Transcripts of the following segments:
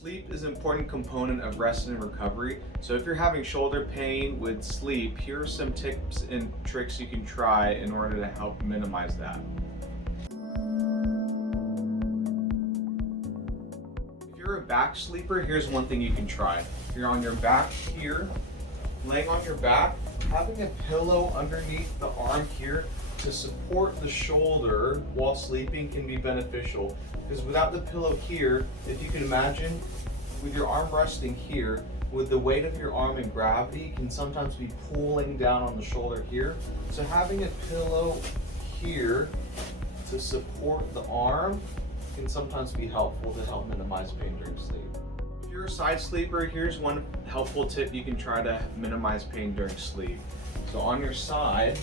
Sleep is an important component of rest and recovery. So if you're having shoulder pain with sleep, here are some tips and tricks you can try in order to help minimize that. If you're a back sleeper, here's one thing you can try. If you're on your back here, laying on your back, having a pillow underneath the arm here to support the shoulder while sleeping can be beneficial. Because without the pillow here, if you can imagine, with your arm resting here, with the weight of your arm and gravity can sometimes be pulling down on the shoulder here. So having a pillow here to support the arm can sometimes be helpful to help minimize pain during sleep. If you're a side sleeper, here's one helpful tip you can try to minimize pain during sleep. So on your side,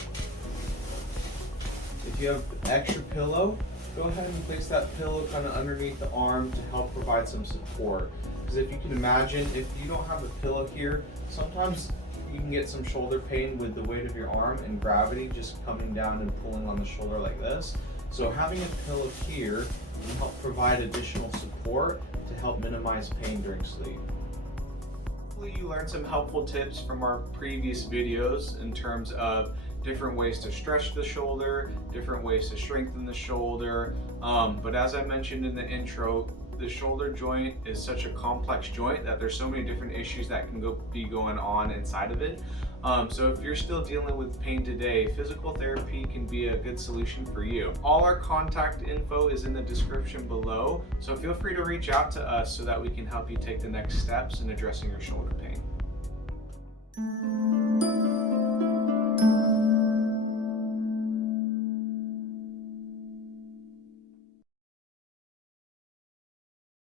if you have an extra pillow, go ahead and place that pillow kind of underneath the arm to help provide some support. Because if you can imagine, if you don't have a pillow here, sometimes you can get some shoulder pain with the weight of your arm and gravity just coming down and pulling on the shoulder like this. So having a pillow here can help provide additional support to help minimize pain during sleep. Hopefully you learned some helpful tips from our previous videos in terms of different ways to stretch the shoulder, different ways to strengthen the shoulder. But as I mentioned in the intro, the shoulder joint is such a complex joint that there's so many different issues that can be going on inside of it. So if you're still dealing with pain today, physical therapy can be a good solution for you. All our contact info is in the description below, so feel free to reach out to us so that we can help you take the next steps in addressing your shoulder pain.